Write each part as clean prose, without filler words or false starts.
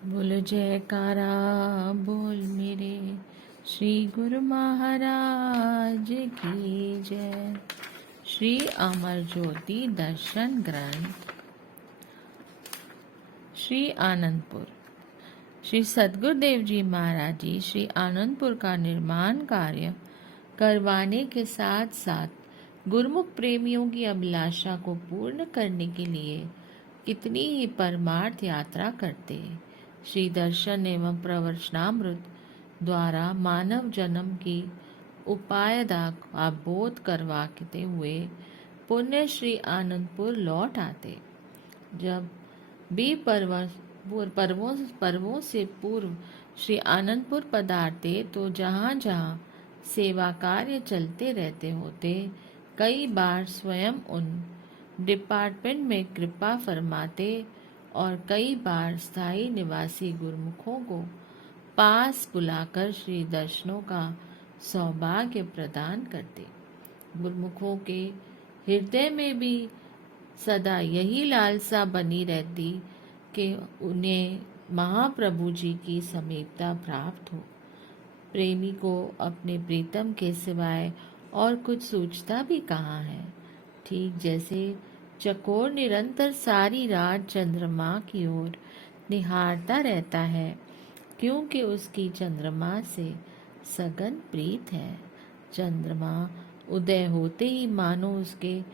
बोल जयकारा बोल मेरे श्री गुरु महाराज की जय। श्री अमर ज्योति दर्शन ग्रंथ श्री आनंदपुर। श्री सद्गुरुदेव जी महाराज जी श्री आनंदपुर का निर्माण कार्य करवाने के साथ साथ गुरुमुख प्रेमियों की अभिलाषा को पूर्ण करने के लिए कितनी ही परमार्थ यात्रा करते। श्री दर्शन एवं प्रवचनामृत द्वारा मानव जन्म की उपायदा का बोध करवाते हुए पुण्य श्री आनंदपुर लौट आते। जब भी पर्वों से पूर्व श्री आनंदपुर पधारते तो जहाँ जहाँ सेवा कार्य चलते रहते होते, कई बार स्वयं उन डिपार्टमेंट में कृपा फरमाते और कई बार स्थायी निवासी गुरुमुखों को पास बुलाकर श्री दर्शनों का सौभाग्य प्रदान करते। गुरुमुखों के हृदय में भी सदा यही लालसा बनी रहती कि उन्हें महाप्रभु जी की समीपता प्राप्त हो। प्रेमी को अपने प्रीतम के सिवाय और कुछ सोचता भी कहाँ है। ठीक जैसे चकोर निरंतर सारी रात चंद्रमा की ओर निहारता रहता है, क्योंकि उसकी चंद्रमा से सघन प्रीत है। चंद्रमा उदय होते ही मानो उसके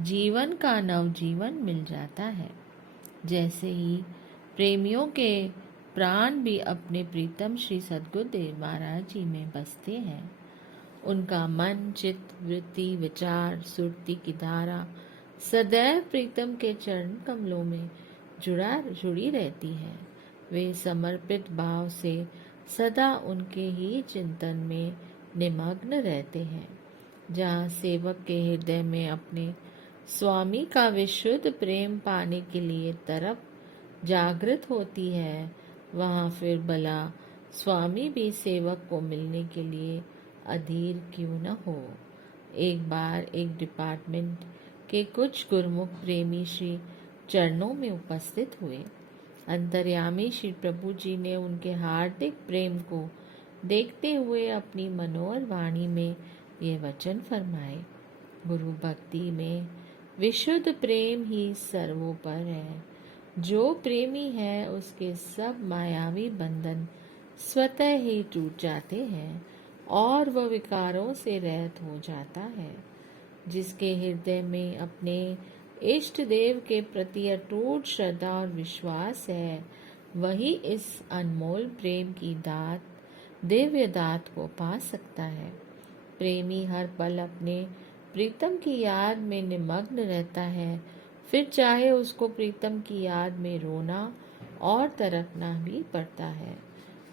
जीवन का नवजीवन मिल जाता है। जैसे ही प्रेमियों के प्राण भी अपने प्रीतम श्री सद्गुरुदेव महाराज जी में बसते हैं, उनका मन, चित्त, वृत्ति, विचार, सुरती की धारा सदैव प्रीतम के चरण कमलों में जुड़ी रहती है। वे समर्पित भाव से सदा उनके ही चिंतन में निमग्न रहते हैं। जहाँ सेवक के हृदय में अपने स्वामी का विशुद्ध प्रेम पाने के लिए तरफ जागृत होती है, वहाँ फिर भला स्वामी भी सेवक को मिलने के लिए अधीर क्यों न हो। एक बार एक डिपार्टमेंट के कुछ गुरुमुख प्रेमी श्री चरणों में उपस्थित हुए। अंतर्यामी श्री प्रभु जी ने उनके हार्दिक प्रेम को देखते हुए अपनी मनोहर वाणी में ये वचन फरमाए। गुरु भक्ति में विशुद्ध प्रेम ही सर्वोपर है। जो प्रेमी है उसके सब मायावी बंधन स्वतः ही टूट जाते हैं और वह विकारों से रहित हो जाता है। जिसके हृदय में अपने इष्ट देव के प्रति अटूट श्रद्धा और विश्वास है, वही इस अनमोल प्रेम की दात, दिव्य दात को पा सकता है। प्रेमी हर पल अपने प्रीतम की याद में निमग्न रहता है, फिर चाहे उसको प्रीतम की याद में रोना और तड़पना भी पड़ता है।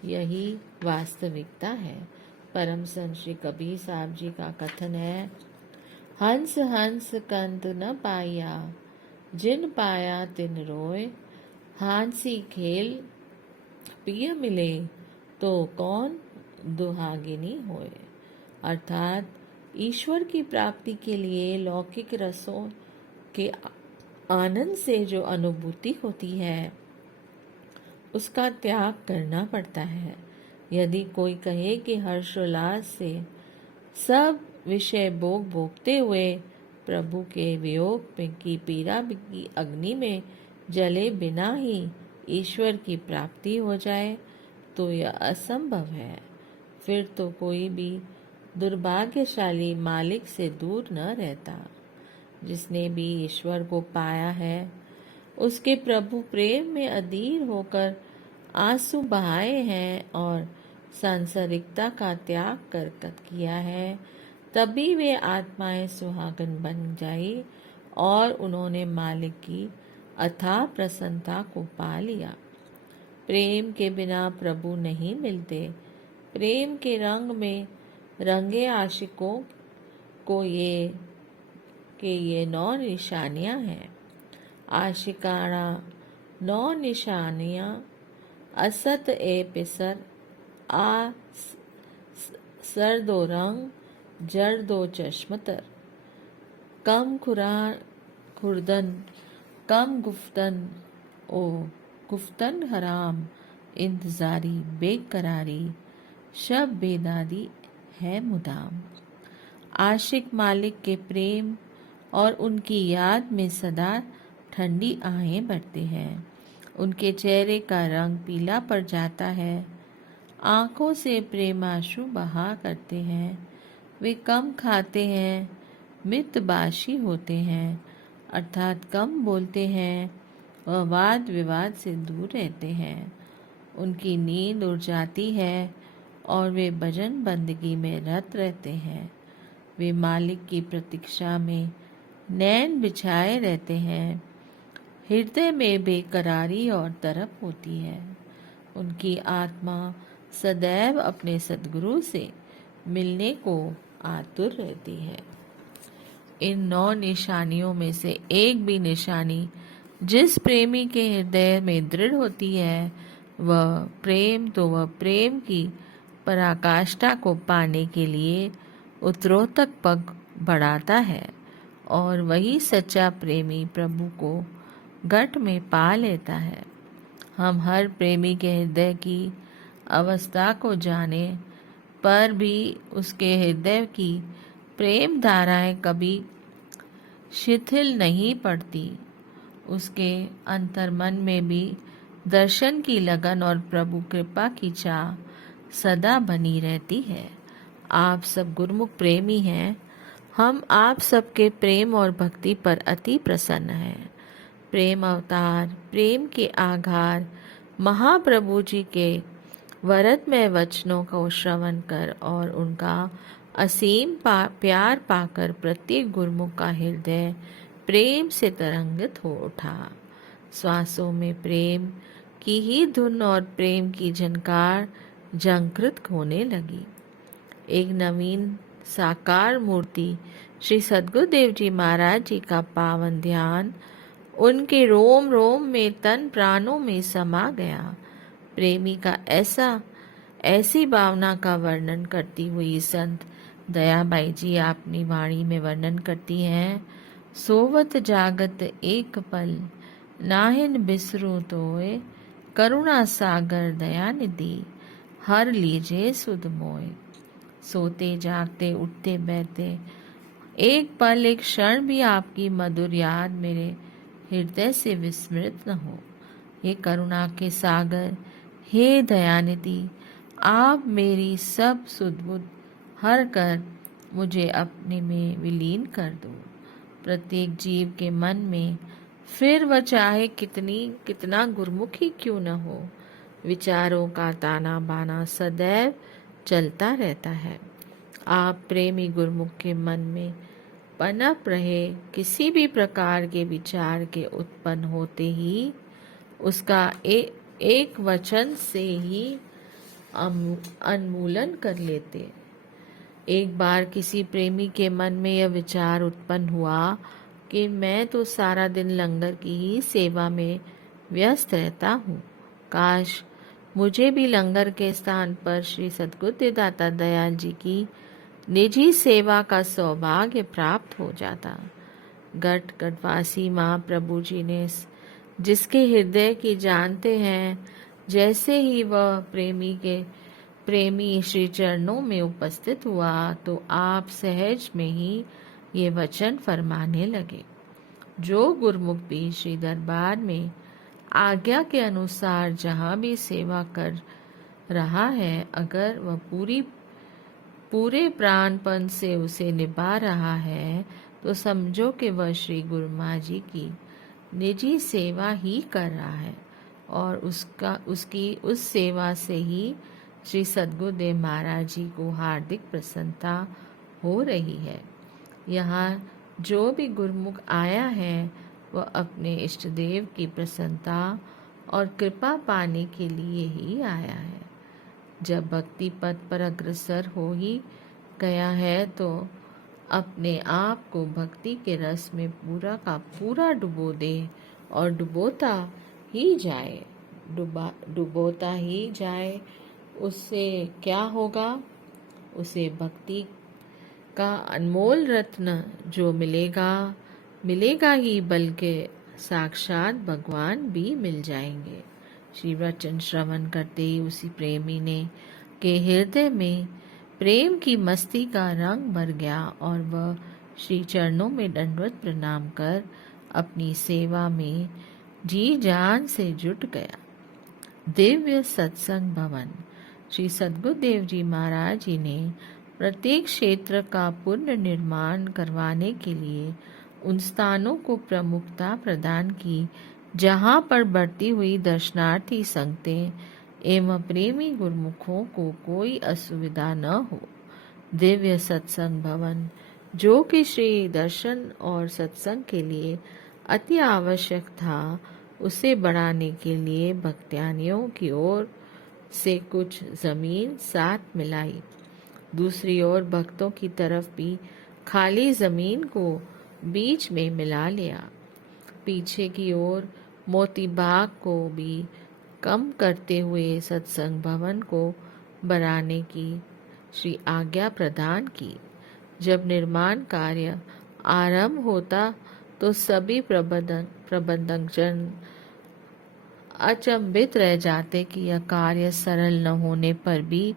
यही वास्तविकता है। परम संत श्री कबीर साहब जी का कथन है, हंस हंस कंत न पाया, जिन पाया तिन रोए, हांसी खेल पिय मिले, तो कौन दुहागिनी होए। अर्थात ईश्वर की प्राप्ति के लिए लौकिक रसों के आनंद से जो अनुभूति होती है, उसका त्याग करना पड़ता है। यदि कोई कहे कि हर्षोल्लास से सब विषय भोगते हुए प्रभु के वियोग की पीड़ा की अग्नि में जले बिना ही ईश्वर की प्राप्ति हो जाए, तो यह असंभव है। फिर तो कोई भी दुर्भाग्यशाली मालिक से दूर न रहता। जिसने भी ईश्वर को पाया है, उसके प्रभु प्रेम में अधीर होकर आंसू बहाए हैं और सांसारिकता का त्याग कर किया है, तभी वे आत्माएं सुहागन बन जाई और उन्होंने मालिक की अथाह प्रसन्नता को पा लिया। प्रेम के बिना प्रभु नहीं मिलते। प्रेम के रंग में रंगे आशिकों को ये 9 निशानियां हैं। आशिकाना 9 निशानियां, असत ए पिसर, आ सर दो रंग, जर दो चश्मतर, कम खुर्दन, कम गुफ्तन, ओ गुफ्तन हराम, इंतजारी बेकरारी शब बेदादी है मुदाम। आशिक मालिक के प्रेम और उनकी याद में सदा ठंडी आहें बढ़ते हैं। उनके चेहरे का रंग पीला पड़ जाता है। आँखों से प्रेमाश्रु बहा करते हैं। वे कम खाते हैं, मितबाशी होते हैं, अर्थात कम बोलते हैं और वाद विवाद से दूर रहते हैं। उनकी नींद उड़ जाती है और वे भजन बंदगी में रत रहते हैं। वे मालिक की प्रतीक्षा में नैन बिछाए रहते हैं। हृदय में बेकरारी और तड़प होती है। उनकी आत्मा सदैव अपने सद्गुरु से मिलने को आतुर रहती है। इन 9 निशानियों में से एक भी निशानी जिस प्रेमी के हृदय में दृढ़ होती है वह प्रेम की पराकाष्ठा को पाने के लिए उत्तरोत्तर पग बढ़ाता है और वही सच्चा प्रेमी प्रभु को घट में पा लेता है। हम हर प्रेमी के हृदय की अवस्था को जाने पर भी उसके हृदय की प्रेम धाराएं कभी शिथिल नहीं पड़ती। उसके अंतर्मन में भी दर्शन की लगन और प्रभु कृपा की चाह सदा बनी रहती है। आप सब गुरुमुख प्रेमी हैं। हम आप सबके प्रेम और भक्ति पर अति प्रसन्न हैं। प्रेम अवतार, प्रेम के आधार महाप्रभु जी के वरदमय वचनों को श्रवण कर और उनका असीम प्यार पाकर प्रत्येक गुरुमुख का हृदय प्रेम से तरंगित हो उठा। श्वासों में प्रेम की ही धुन और प्रेम की झनकार झंकृत होने लगी। एक नवीन साकार मूर्ति श्री सद्गुरुदेव जी महाराज जी का पावन ध्यान उनके रोम रोम में तन प्राणों में समा गया। प्रेमी का ऐसी भावना का वर्णन करती हुई संत दयाबाई जी अपनी वाणी में वर्णन करती हैं। सोवत जागत एक पल नाहिन बिसरू तोय, करुणा सागर दया निधि हर लीजे सुध मोय। सोते जागते उठते बैठते एक पल एक क्षण भी आपकी मधुर याद मेरे हृदय से विस्मृत न हो। हे करुणा के सागर, हे दयानिधि, आप मेरी सब सुध-बुध हर कर मुझे अपने में विलीन कर दो। प्रत्येक जीव के मन में फिर वह चाहे कितना गुरुमुख ही क्यों न हो, विचारों का ताना बाना सदैव चलता रहता है। आप प्रेमी गुरुमुख के मन में पनप रहे किसी भी प्रकार के विचार के उत्पन्न होते ही उसका एक वचन से ही उन्मूलन कर लेते। एक बार किसी प्रेमी के मन में यह विचार उत्पन्न हुआ कि मैं तो सारा दिन लंगर की ही सेवा में व्यस्त रहता हूँ। काश मुझे भी लंगर के स्थान पर श्री सद्गुरु दाता दयाल जी की निजी सेवा का सौभाग्य प्राप्त हो जाता। गढ़वासी महाप्रभु जी ने जिसके हृदय की जानते हैं, जैसे ही वह प्रेमी श्री चरणों में उपस्थित हुआ तो आप सहज में ही ये वचन फरमाने लगे। जो गुरुमुख भी श्री दरबार में आज्ञा के अनुसार जहाँ भी सेवा कर रहा है, अगर वह पूरे प्राणपन से उसे निभा रहा है तो समझो कि वह श्री गुरु माँ जी की निजी सेवा ही कर रहा है और उसकी उस सेवा से ही श्री सद्गुरुदेव महाराज जी को हार्दिक प्रसन्नता हो रही है। यहाँ जो भी गुरुमुख आया है वह अपने इष्ट देव की प्रसन्नता और कृपा पाने के लिए ही आया है। जब भक्ति पथ पर अग्रसर हो ही गया है तो अपने आप को भक्ति के रस में पूरा का पूरा डुबो दे और डुबोता ही जाए। उससे क्या होगा? उसे भक्ति का अनमोल रत्न जो मिलेगा ही, बल्कि साक्षात भगवान भी मिल जाएंगे। श्री वचन श्रवण करते ही उसी प्रेमी ने के हृदय में प्रेम की मस्ती का रंग भर गया और वह श्री चरणों में दंडवत प्रणाम कर अपनी सेवा में जी जान से जुट गया। दिव्य सत्संग भवन। श्री सद्गुरुदेव जी महाराज जी ने प्रत्येक क्षेत्र का पुनर्निर्माण करवाने के लिए उन स्थानों को प्रमुखता प्रदान की जहाँ पर बढ़ती हुई दर्शनार्थी संगतें एवं प्रेमी गुरुमुखों को कोई असुविधा न हो। दिव्य सत्संग भवन, जो कि श्री दर्शन और सत्संग के लिए अति आवश्यक था, उसे बढ़ाने के लिए भक्त्यानियों की ओर से कुछ जमीन साथ मिलाई। दूसरी ओर भक्तों की तरफ भी खाली जमीन को बीच में मिला लिया। पीछे की ओर मोती बाग को भी कम करते हुए सत्संग भवन को बढ़ाने की श्री आज्ञा प्रदान की। जब निर्माण कार्य आरंभ होता तो सभी प्रबंधकजन अचंभित रह जाते कि यह कार्य सरल न होने पर भी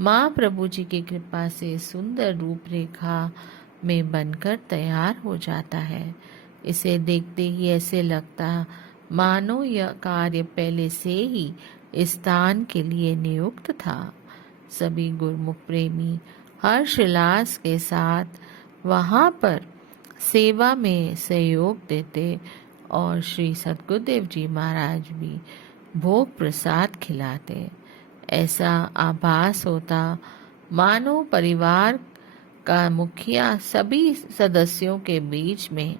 माँ प्रभु जी की कृपा से सुंदर रूपरेखा में बनकर तैयार हो जाता है। इसे देखते ही ऐसे लगता मानो यह कार्य पहले से ही इस स्थान के लिए नियुक्त था। सभी गुरुमुख प्रेमी हर्षोल्लास के साथ वहाँ पर सेवा में सहयोग देते और श्री सद्गुरुदेव जी महाराज भी भोग प्रसाद खिलाते। ऐसा आभास होता मानो परिवार का मुखिया सभी सदस्यों के बीच में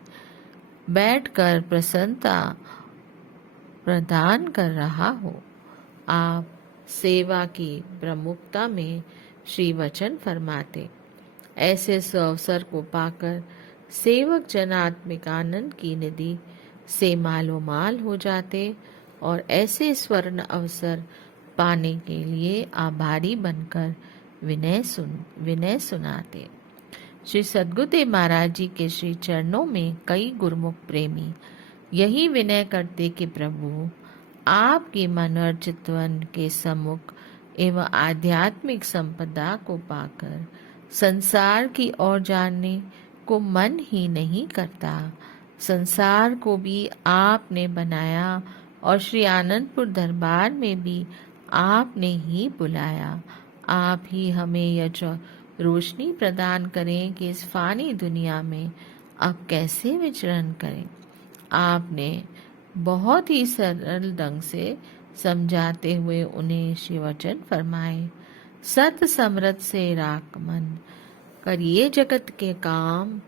बैठकर प्रसन्नता प्रदान कर रहा हो। आप सेवा की प्रमुखता में श्री वचन फरमाते। ऐसे अवसर को पाकर सेवक जन आत्मिक आनंद की निधि से मालोमाल हो जाते और ऐसे स्वर्ण अवसर पाने के लिए आभारी बनकर विनय सुनाते। श्री सद्गुरुदेव महाराज जी के श्री चरणों में कई गुरुमुख प्रेमी यही विनय करते कि प्रभु, आपकी मनोचितवन के सम्मुख एवं आध्यात्मिक संपदा को पाकर संसार की ओर जाने को मन ही नहीं करता। संसार को भी आपने बनाया और श्री आनंदपुर दरबार में भी आपने ही बुलाया। आप ही हमें यह रोशनी प्रदान करें कि इस फानी दुनिया में अब कैसे विचरण करें। आपने बहुत ही सरल ढंग से समझाते हुए उन्हें श्री वचन फरमाए। सत समृत से राख मन, करिए जगत के काम,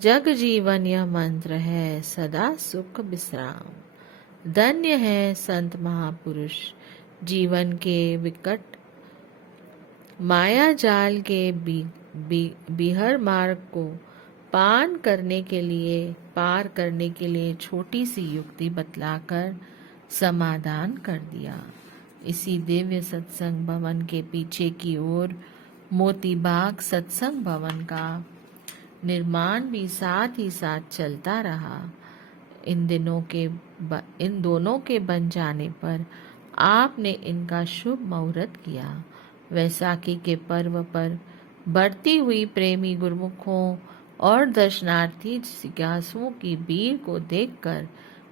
जग जीवन यह मंत्र है सदा सुख विश्राम। धन्य है संत महापुरुष, जीवन के विकट माया जाल के बिहर मार्ग को पार करने के लिए छोटी सी युक्ति बतलाकर समाधान कर दिया। इसी दिव्य सत्संग भवन के पीछे की ओर मोती बाग सत्संग भवन का निर्माण भी साथ ही साथ चलता रहा। इन दोनों के बन जाने पर आपने इनका शुभ मुहूर्त किया। वैसाखी के पर्व पर बढ़ती हुई प्रेमी गुरुमुखों और दर्शनार्थी जिज्ञासुओं की भीड़ को देखकर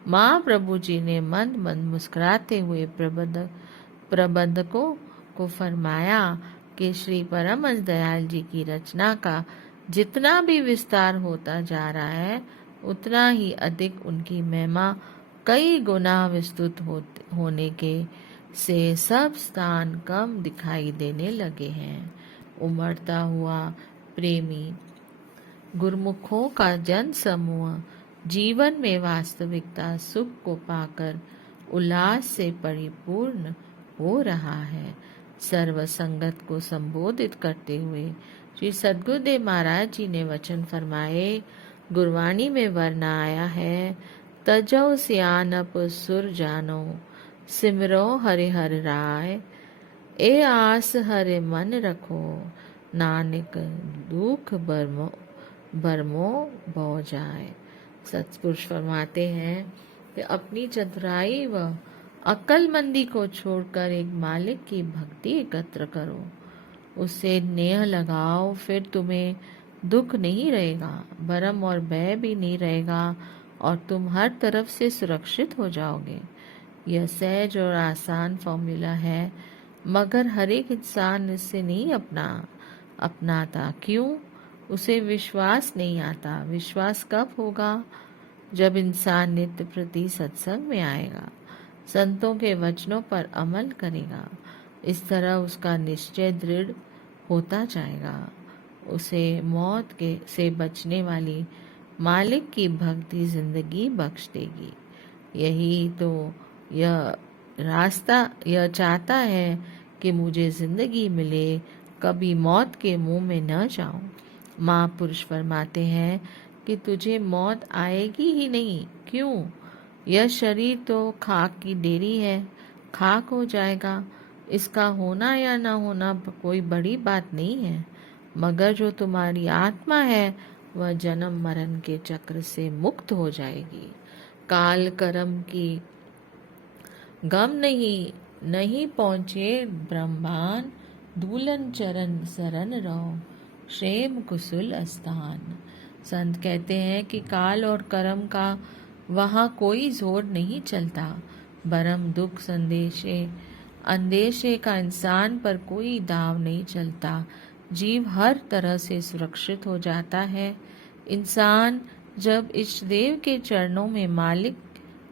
माँ प्रभु जी ने मंद मंद मुस्कुराते हुए प्रबंधकों को फरमाया कि श्री परमहंस दयाल जी की रचना का जितना भी विस्तार होता जा रहा है, उतना ही अधिक उनकी महिमा कई गुना विस्तृत होने के से सब स्थान कम दिखाई देने लगे हैं। उमड़ता हुआ प्रेमी गुरुमुखों का जन समूह जीवन में वास्तविकता सुख को पाकर उल्लास से परिपूर्ण हो रहा है। सर्व संगत को संबोधित करते हुए श्री सद्गुरुदेव महाराज जी ने वचन फरमाए। गुरवाणी में वरना आया है, तजो सियानप सुर जानो, सिमरो हरि हर राय, ए आस हरे मन रखो, नानक दुख बरमो भौ जाए। सत्पुरुष फरमाते हैं कि अपनी चतुराई व अक्लमंदी को छोड़कर एक मालिक की भक्ति एकत्र करो, उससे नेह लगाओ, फिर तुम्हें दुख नहीं रहेगा, भरम और भय भी नहीं रहेगा और तुम हर तरफ से सुरक्षित हो जाओगे। यह सहज और आसान फॉर्मूला है, मगर हर एक इंसान इससे नहीं अपनाता। क्यों? उसे विश्वास नहीं आता। विश्वास कब होगा? जब इंसान नित्य प्रति सत्संग में आएगा, संतों के वचनों पर अमल करेगा। इस तरह उसका निश्चय दृढ़ होता जाएगा। उसे मौत के से बचने वाली मालिक की भक्ति जिंदगी बख्श देगी। यही तो यह रास्ता यह चाहता है कि मुझे जिंदगी मिले, कभी मौत के मुंह में न जाऊं। महापुरुष फरमाते हैं कि तुझे मौत आएगी ही नहीं। क्यों? यह शरीर तो खाक की ढेरी है, खाक हो जाएगा। इसका होना या न होना कोई बड़ी बात नहीं है, मगर जो तुम्हारी आत्मा है वह जन्म मरण के चक्र से मुक्त हो जाएगी। काल कर्म की गम नहीं पहुँचे ब्रह्मांड, दूलन चरण शरण रहो, क्षेम कुशल स्थान। संत कहते हैं कि काल और कर्म का वहाँ कोई जोर नहीं चलता। भरम दुख अंदेशे का इंसान पर कोई दाव नहीं चलता। जीव हर तरह से सुरक्षित हो जाता है। इंसान जब इष्ट देव के चरणों में मालिक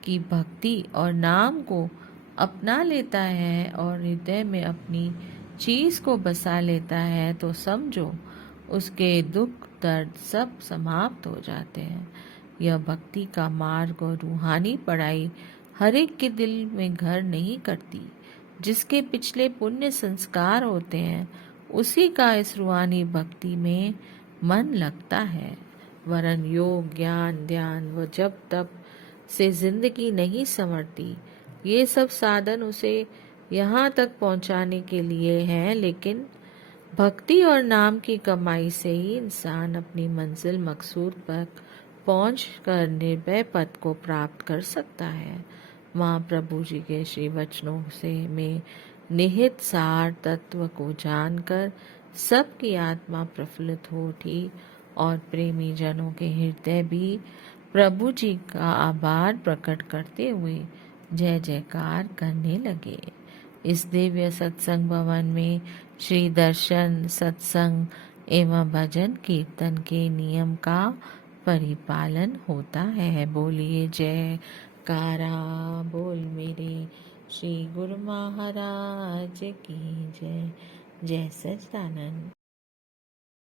की भक्ति और नाम को अपना लेता है और हृदय में अपनी चीज को बसा लेता है, तो समझो उसके दुख दर्द सब समाप्त हो जाते हैं। यह भक्ति का मार्ग और रूहानी पढ़ाई हर एक के दिल में घर नहीं करती। जिसके पिछले पुण्य संस्कार होते हैं, उसी का इस रूहानी भक्ति में मन लगता है। वरन योग ज्ञान ध्यान व जब तप से जिंदगी नहीं संवरती। ये सब साधन उसे यहाँ तक पहुँचाने के लिए हैं, लेकिन भक्ति और नाम की कमाई से ही इंसान अपनी मंजिल मकसूद पर पहुँच कर निर्भय पद को प्राप्त कर सकता है। महाप्रभु जी के श्री वचनों से में निहित सार तत्व को जानकर सबकी आत्मा प्रफुल्लित हो उठी और प्रेमी जनों के हृदय भी प्रभु जी का आभार प्रकट करते हुए जय जयकार करने लगे। इस दिव्य सत्संग भवन में श्री दर्शन सत्संग एवं भजन कीर्तन के नियम का परिपालन होता है। बोलिए जय कारा बोल मेरे श्री गुरु महाराज की जय। जय सच्चिदानंद।